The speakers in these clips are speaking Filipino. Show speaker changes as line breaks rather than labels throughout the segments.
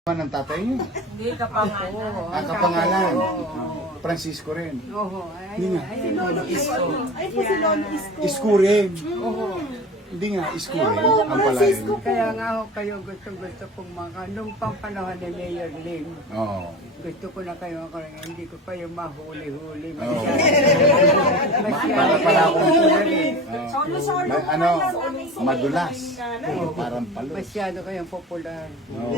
Ng tatay niyo?
Hindi, kapangalan.
Kapangalan. Francisco rin.
Oo.
Hindi nga.
Si Lolo Isko. Ay po si Lolo Isko.
Isko rin. Hindi nga, Isko rin. Ang palayan.
Kaya nga ako kayo gusto kong nung pang panahon ni Mayor Lim.
Oo.
Gusto ko na kayo ako rin. Hindi ko pa yung mahuli-huli.
Oo.
Masyado.
Pala akong
Solo-solo.
ano, madulas. Parang palo.
Masyado kayong popular.
Oo.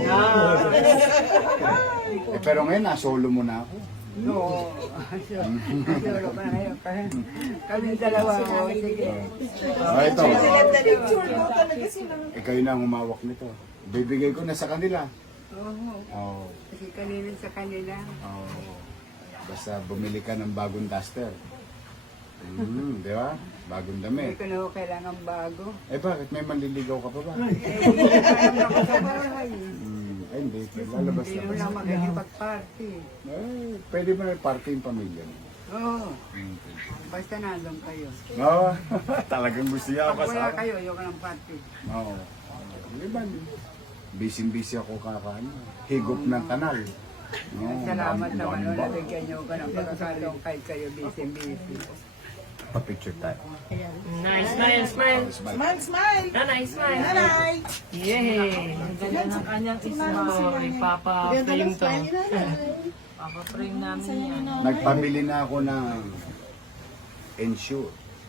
Pero ngayon, nasolo mo na ako.
Oo. Solo pa na kayo. Kami dalawa. Sige.
Ito.
Picture mo talaga sila.
Ikaw yun ang humawak nito. Bibigay ko na sa kanila.
Oo.
Oo.
Kasi kanina sa kanila.
Oo. Basta bumili ka ng bagong duster. Di ba? Bagong
Hindi
damit.
ko na ako kailangan bago.
Bakit? May manliligaw ka pa ba?
Hindi pa ako sa bahay.
Ay, hindi. Lalabas
Hindi
na.
mo lang makikipag-party.
Pwede ba may party yung pamilya mo?
Oo. Basta nandun kayo.
Oo. Talagang gusto niya ako
Pag wala
kasama.
kayo, ayoko ng party.
Oo. Di ba? Busy-busy ako kakaano. Higop ng kanal. Oo,
Salamat
dami-
naman
dami
o
ba?
nabigyan niyo ko ng pagkakataon kahit kayo busy-busy.
Pa-picture tayo.
Nice, smile, smile.
Smile, smile.
Nanay, smile.
Nanay.
Yay! Ang ganda ng kanyang smile. Papa-frame to. Papa-frame namin yan.
Nagpamili na ako ng ensure.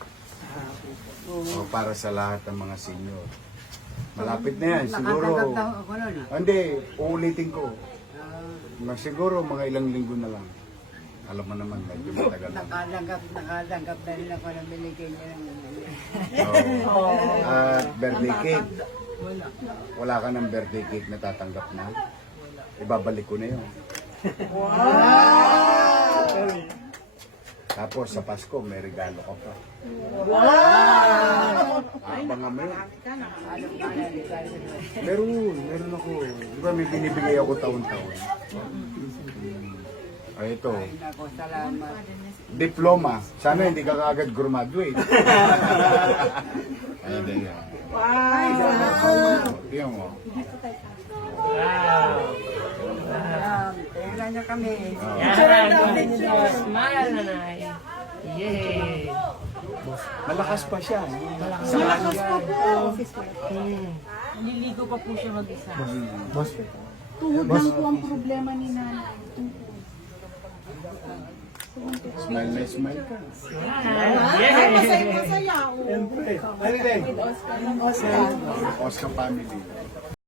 O, para sa lahat ng mga senior. Malapit na yan, siguro.
Nakatanggap na ako nun.
Hindi, uulitin ko. Siguro mga ilang linggo na lang. Alam mo naman, medyo matagal na.
Nakatanggap na rin ako ng binigay niya ng
At birthday cake. Wala ka ng birthday cake na tatanggap na. Ibabalik ko na yun. Tapos sa Pasko, may regalo ka pa. Abangan mo yun. Meron ako. Di ba may binibigay ako taon-taon? Ay, ito.
Ako, salamat.
Diploma. Sana hindi ka kaagad graduate. Ayun din yan. Tingnan mo.
Wow!
Tingnan niyo kami.
Yan, ganda. Smile, nanay. Yay!
Malakas pa siya.
Malakas pa po.
Nililigo pa po siya mag-isa.
Tuhod lang po ang problema ni Nanay.
Smile na smile ka.
Ay, masaya-masaya.
Siyempre. Oscar family.